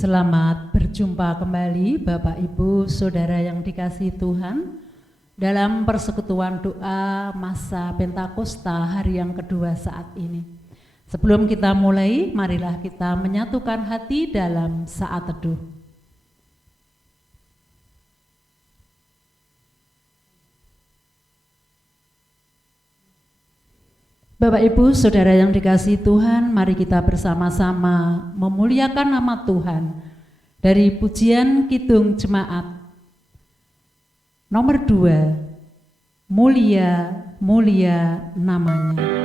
Selamat berjumpa kembali Bapak Ibu Saudara yang dikasihi Tuhan dalam persekutuan doa masa Pentakosta hari yang kedua saat ini. Sebelum kita mulai, marilah kita menyatukan hati dalam saat teduh. Bapak Ibu Saudara yang dikasihi Tuhan, mari kita bersama-sama memuliakan nama Tuhan dari pujian Kidung Jemaat nomor 2, Mulia, Mulia Namanya.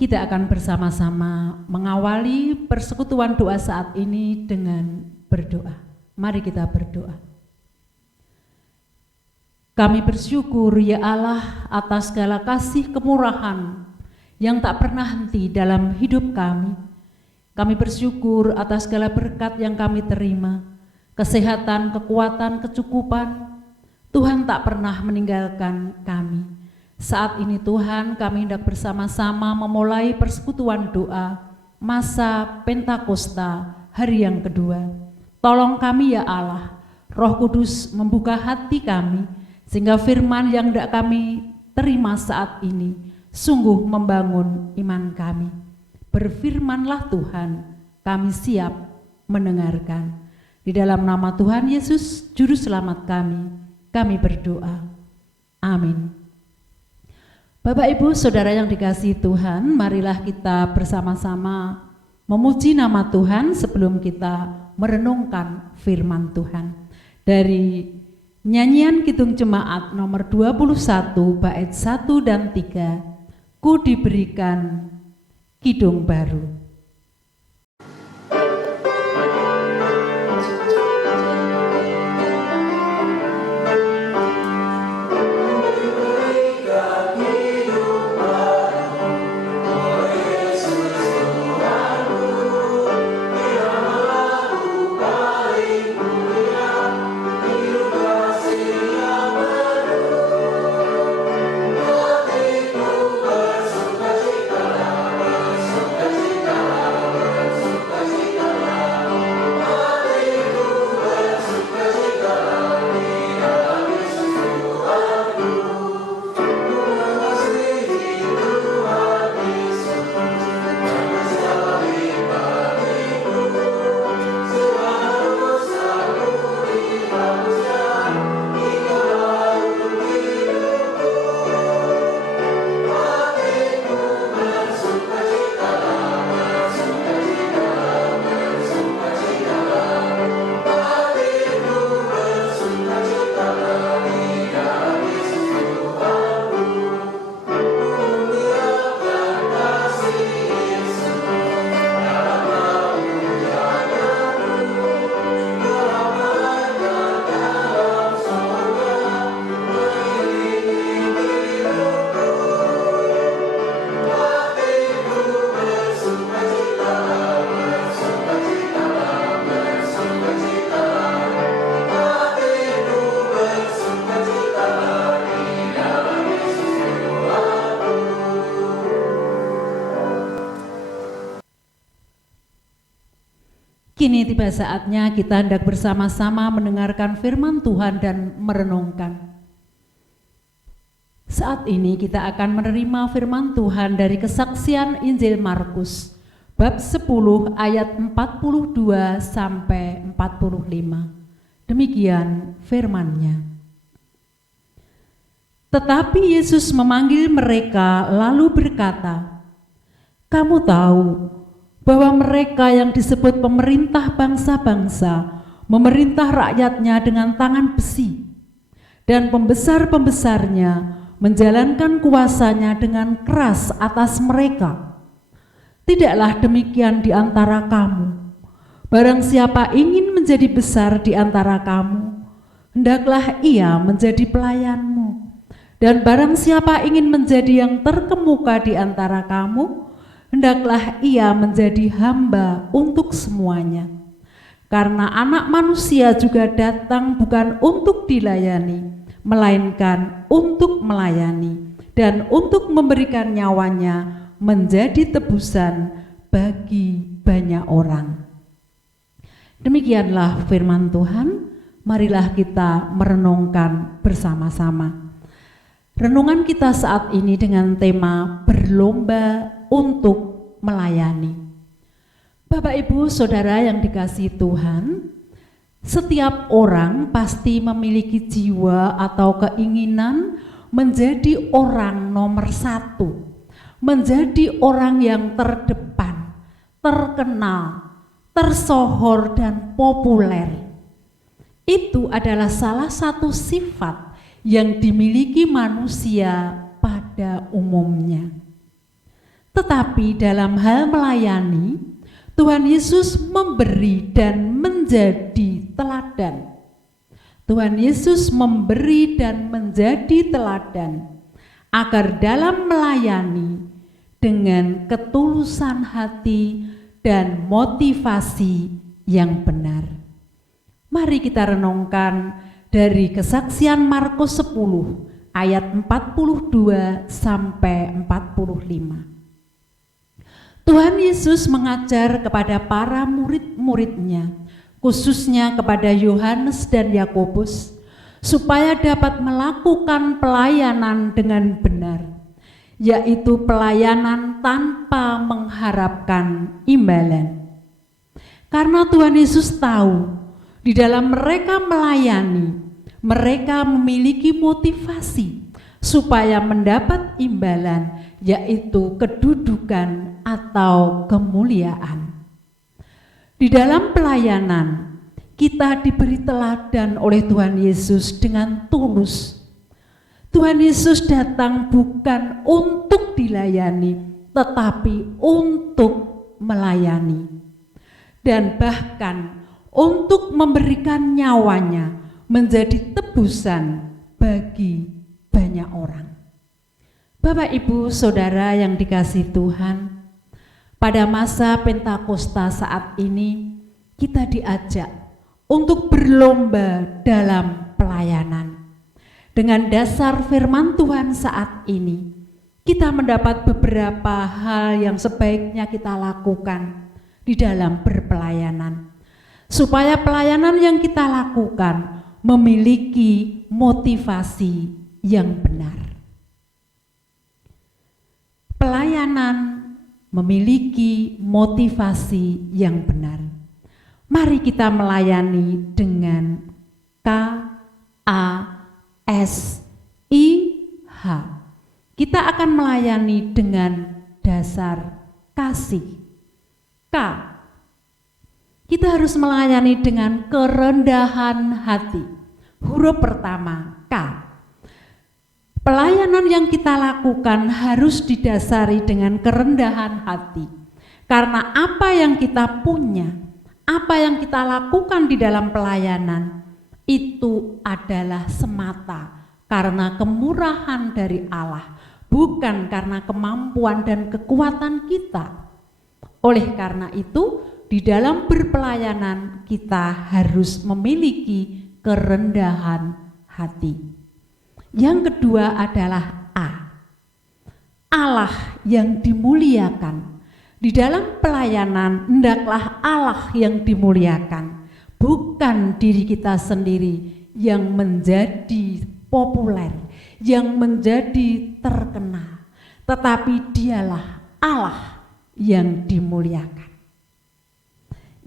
Kita akan bersama-sama mengawali persekutuan doa saat ini dengan berdoa. Mari kita berdoa. Kami bersyukur ya Allah atas segala kasih kemurahan yang tak pernah henti dalam hidup kami. Kami bersyukur atas segala berkat yang kami terima, kesehatan, kekuatan, kecukupan. Tuhan tak pernah meninggalkan kami. Saat ini Tuhan, kami hendak bersama-sama memulai persekutuan doa masa Pentakosta hari yang kedua. Tolong kami ya Allah, Roh Kudus membuka hati kami sehingga firman yang hendak kami terima saat ini sungguh membangun iman kami. Berfirmanlah Tuhan, kami siap mendengarkan. Di dalam nama Tuhan Yesus, Juru Selamat kami berdoa. Amin. Bapak Ibu Saudara yang dikasihi Tuhan, marilah kita bersama-sama memuji nama Tuhan sebelum kita merenungkan firman Tuhan. Dari nyanyian Kidung Jemaat nomor 21 bait 1 dan 3, Ku diberikan kidung baru. Kita Kini tiba saatnya kita hendak bersama-sama mendengarkan firman Tuhan dan merenungkan. Saat ini kita akan menerima firman Tuhan dari kesaksian Injil Markus, bab 10 ayat 42 sampai 45. Demikian firman-Nya. Tetapi Yesus memanggil mereka lalu berkata, "Kamu tahu bahwa mereka yang disebut pemerintah bangsa-bangsa memerintah rakyatnya dengan tangan besi, dan pembesar-pembesarnya menjalankan kuasanya dengan keras atas mereka. Tidaklah demikian di antara kamu. Barang siapa ingin menjadi besar di antara kamu, hendaklah ia menjadi pelayanmu. Dan barang siapa ingin menjadi yang terkemuka di antara kamu, hendaklah ia menjadi hamba untuk semuanya. Karena Anak Manusia juga datang bukan untuk dilayani, melainkan untuk melayani dan untuk memberikan nyawanya menjadi tebusan bagi banyak orang." Demikianlah firman Tuhan. Marilah kita merenungkan bersama-sama. Renungan kita saat ini dengan tema berlomba untuk melayani. Bapak, Ibu, Saudara yang dikasihi Tuhan, setiap orang pasti memiliki jiwa atau keinginan menjadi orang nomor satu, menjadi orang yang terdepan, terkenal, tersohor, dan populer. Itu adalah salah satu sifat yang dimiliki manusia pada umumnya. Tetapi dalam hal melayani, Tuhan Yesus memberi dan menjadi teladan. Tuhan Yesus memberi dan menjadi teladan agar dalam melayani dengan ketulusan hati dan motivasi yang benar. Mari kita renungkan dari kesaksian Markus 10 ayat 42 sampai 45. Tuhan Yesus mengajar kepada para murid-muridnya, khususnya kepada Yohanes dan Yakobus, supaya dapat melakukan pelayanan dengan benar, yaitu pelayanan tanpa mengharapkan imbalan. Karena Tuhan Yesus tahu di dalam mereka melayani, mereka memiliki motivasi supaya mendapat imbalan, yaitu kedudukan atau kemuliaan. Di dalam pelayanan, kita diberi teladan oleh Tuhan Yesus dengan tulus. Tuhan Yesus datang bukan untuk dilayani, tetapi untuk melayani. Dan bahkan untuk memberikan nyawanya menjadi tebusan bagi banyak orang. Bapak, Ibu, Saudara yang dikasihi Tuhan, pada masa Pentakosta saat ini kita diajak untuk berlomba dalam pelayanan. Dengan dasar firman Tuhan saat ini, kita mendapat beberapa hal yang sebaiknya kita lakukan di dalam berpelayanan, supaya pelayanan yang kita lakukan memiliki motivasi yang benar. Pelayanan memiliki motivasi yang benar. Mari kita melayani dengan KASIH. Kita akan melayani dengan dasar kasih. K. Kita harus melayani dengan kerendahan hati. Huruf pertama, K. Pelayanan yang kita lakukan harus didasari dengan kerendahan hati. Karena apa yang kita punya, apa yang kita lakukan di dalam pelayanan, itu adalah semata karena kemurahan dari Allah, bukan karena kemampuan dan kekuatan kita. Oleh karena itu, di dalam berpelayanan kita harus memiliki kerendahan hati. Yang kedua adalah A. Allah yang dimuliakan. Di dalam pelayanan hendaklah Allah yang dimuliakan, bukan diri kita sendiri yang menjadi populer, yang menjadi terkenal, tetapi dialah Allah yang dimuliakan.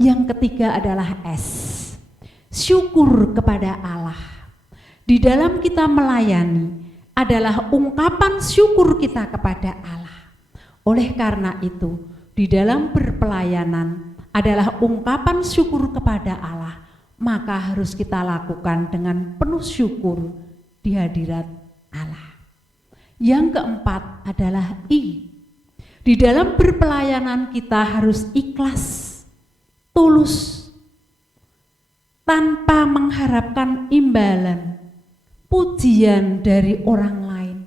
Yang ketiga adalah S, syukur kepada Allah. Di dalam kita melayani adalah ungkapan syukur kita kepada Allah. Oleh karena itu, di dalam berpelayanan adalah ungkapan syukur kepada Allah, maka harus kita lakukan dengan penuh syukur di hadirat Allah. Yang keempat adalah I. Di dalam berpelayanan kita harus ikhlas, tulus, tanpa mengharapkan imbalan, pujian dari orang lain.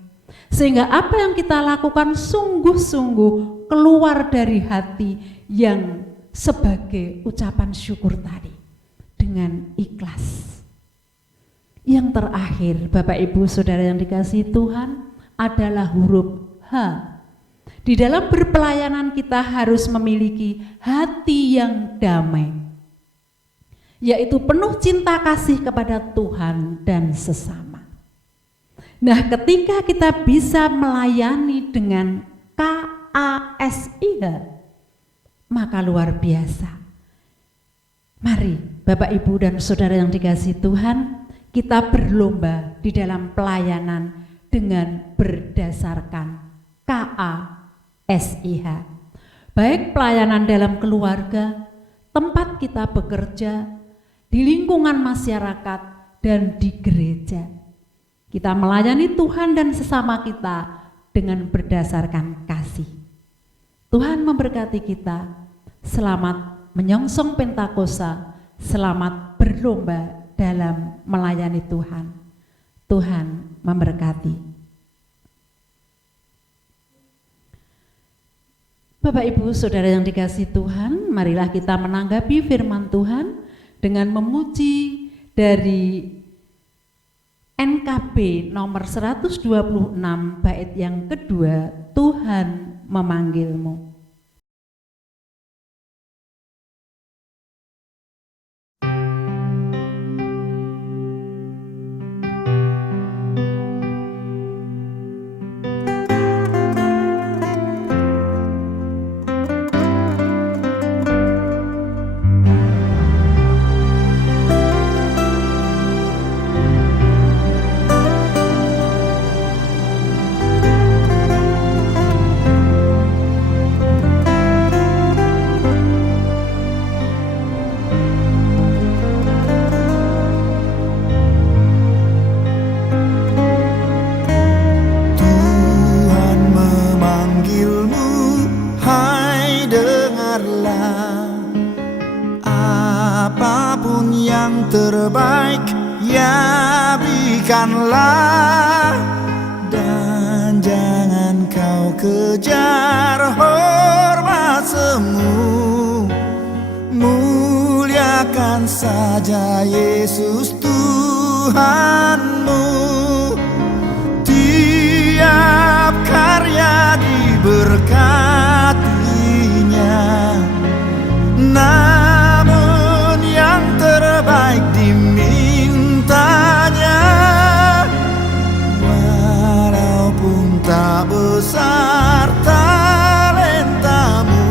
Sehingga apa yang kita lakukan sungguh-sungguh keluar dari hati yang sebagai ucapan syukur tadi dengan ikhlas. Yang terakhir, Bapak Ibu Saudara yang dikasihi Tuhan, adalah huruf H. Di dalam berpelayanan kita harus memiliki hati yang damai, yaitu penuh cinta kasih kepada Tuhan dan sesama. Nah, ketika kita bisa melayani dengan KASIH, maka luar biasa. Mari Bapak Ibu dan Saudara yang dikasihi Tuhan, kita berlomba di dalam pelayanan dengan berdasarkan KASIH. Baik pelayanan dalam keluarga, tempat kita bekerja, di lingkungan masyarakat, dan di gereja. Kita melayani Tuhan dan sesama kita dengan berdasarkan kasih. Tuhan memberkati kita. Selamat menyongsong Pentakosta, selamat berlomba dalam melayani Tuhan. Tuhan memberkati. Bapak Ibu Saudara yang dikasihi Tuhan, marilah kita menanggapi firman Tuhan dengan memuji dari NKB nomor 126 bait yang kedua, Tuhan memanggilmu. Apapun yang terbaik ya berikanlah, dan jangan kau kejar hormat semu. Muliakan saja Yesus Tuhanmu. Tiap karya diberkatinya, namun yang terbaik dimintanya. Walaupun tak besar talentamu,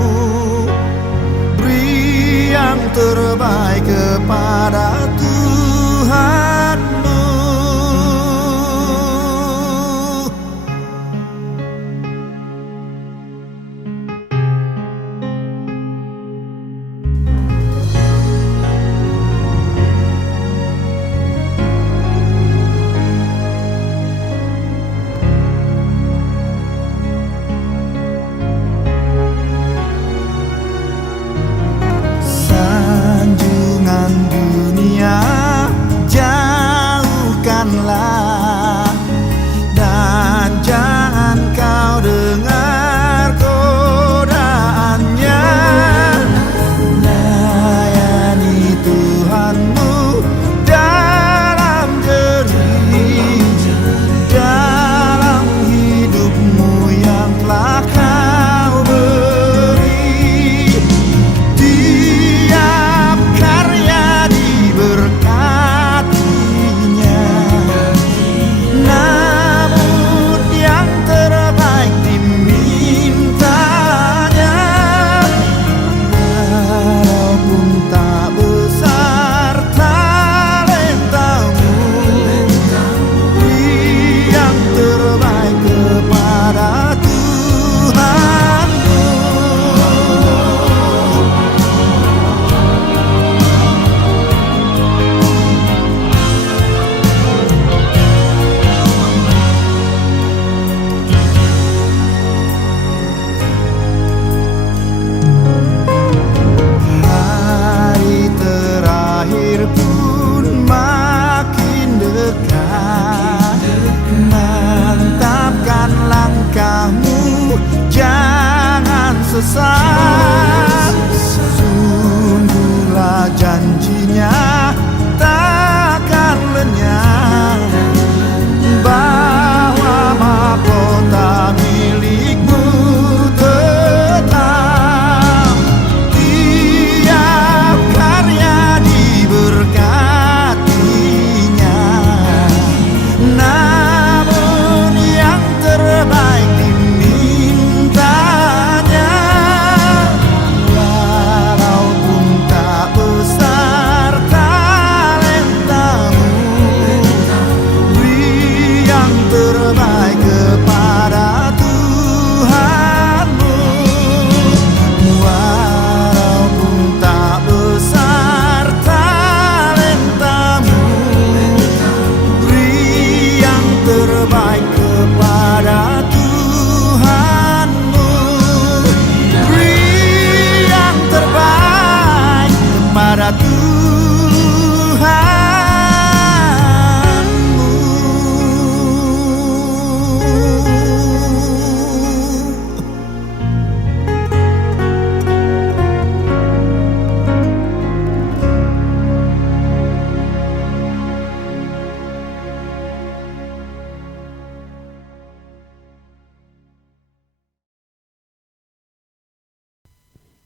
beri yang terbaik kepada Tuhanmu.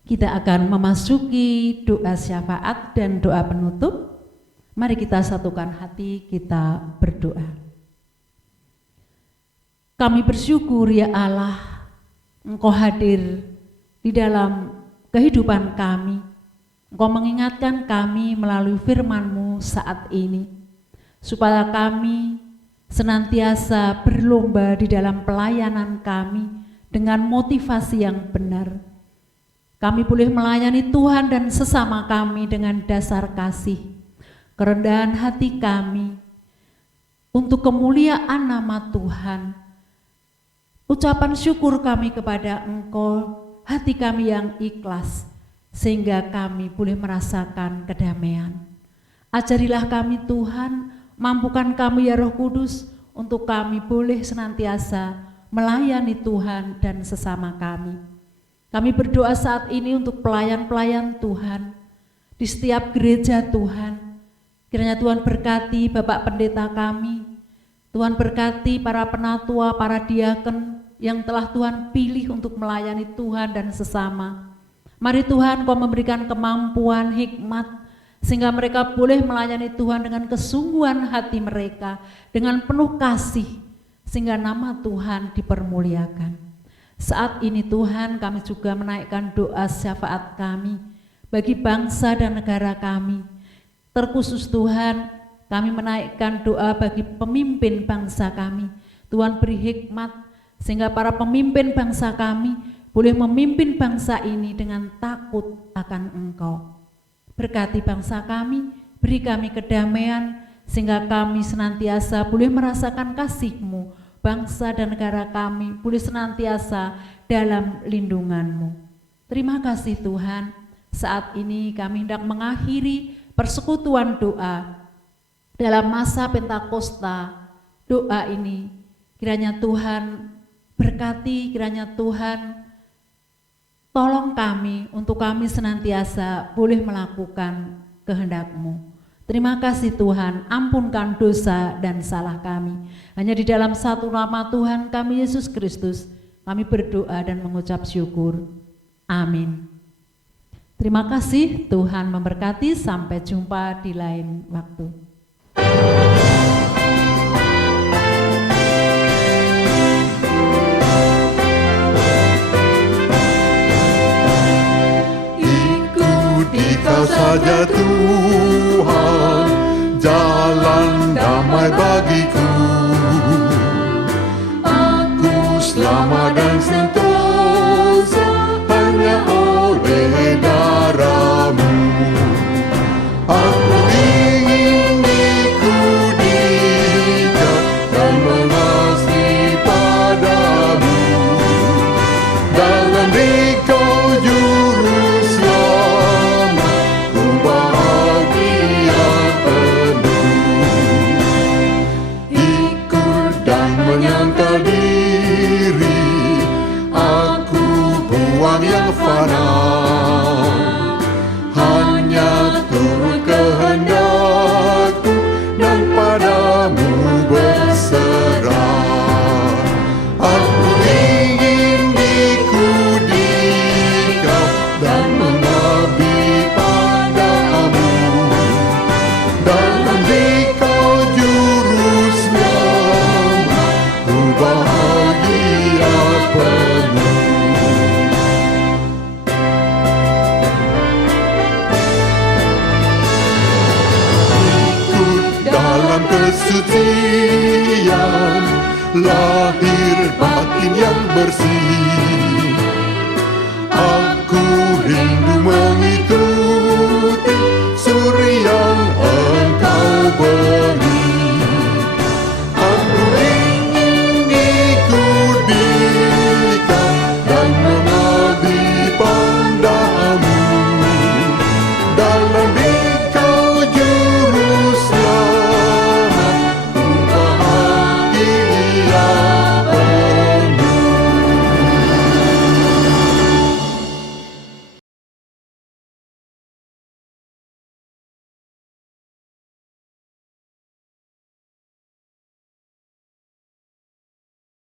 Kita akan memasuki doa syafaat dan doa penutup. Mari kita satukan hati, kita berdoa. Kami bersyukur ya Allah, Engkau hadir di dalam kehidupan kami. Engkau mengingatkan kami melalui firman-Mu saat ini, supaya kami senantiasa berlomba di dalam pelayanan kami dengan motivasi yang benar. Kami boleh melayani Tuhan dan sesama kami dengan dasar kasih, kerendahan hati kami, untuk kemuliaan nama Tuhan. Ucapan syukur kami kepada Engkau, hati kami yang ikhlas, sehingga kami boleh merasakan kedamaian. Ajarilah kami Tuhan, mampukan kami ya Roh Kudus, untuk kami boleh senantiasa melayani Tuhan dan sesama kami. Kami berdoa saat ini untuk pelayan-pelayan Tuhan di setiap gereja Tuhan. Kiranya Tuhan berkati Bapak Pendeta kami, Tuhan berkati para penatua, para diaken yang telah Tuhan pilih untuk melayani Tuhan dan sesama. Mari Tuhan Kau memberikan kemampuan, hikmat, sehingga mereka boleh melayani Tuhan dengan kesungguhan hati mereka, dengan penuh kasih, sehingga nama Tuhan dipermuliakan. Saat ini Tuhan, kami juga menaikkan doa syafaat kami bagi bangsa dan negara kami. Terkhusus Tuhan, kami menaikkan doa bagi pemimpin bangsa kami. Tuhan beri hikmat sehingga para pemimpin bangsa kami boleh memimpin bangsa ini dengan takut akan Engkau. Berkati bangsa kami, beri kami kedamaian sehingga kami senantiasa boleh merasakan kasih-Mu. Bangsa dan negara kami boleh senantiasa dalam lindungan-Mu. Terima kasih Tuhan, saat ini kami hendak mengakhiri persekutuan doa dalam masa Pentakosta. Doa ini kiranya Tuhan berkati, kiranya Tuhan tolong kami untuk kami senantiasa boleh melakukan kehendak-Mu. Terima kasih Tuhan, ampunkan dosa dan salah kami. Hanya di dalam satu nama Tuhan kami Yesus Kristus, kami berdoa dan mengucap syukur. Amin. Terima kasih, Tuhan memberkati, sampai jumpa di lain waktu. Ikuti Kau saja Tuhan, jalan damai bagiku. Aku selamat dan sentosa hanya oleh darah-Mu. Aku ingin ikuti Kau dan mengasihi padamu. Dalam Engkau juru selamat, ku bahagia penuh. Ikut dan menyangkal diri, aku buang yang fana. Hanya turut kehendak-Ku dan padamu berserah. Aku ingin ikuti Kau dan mengabdi padamu. Dalam Engkau juru selamat, ku bahagia penuh. Dalam kesucian, lahir batin yang bersih.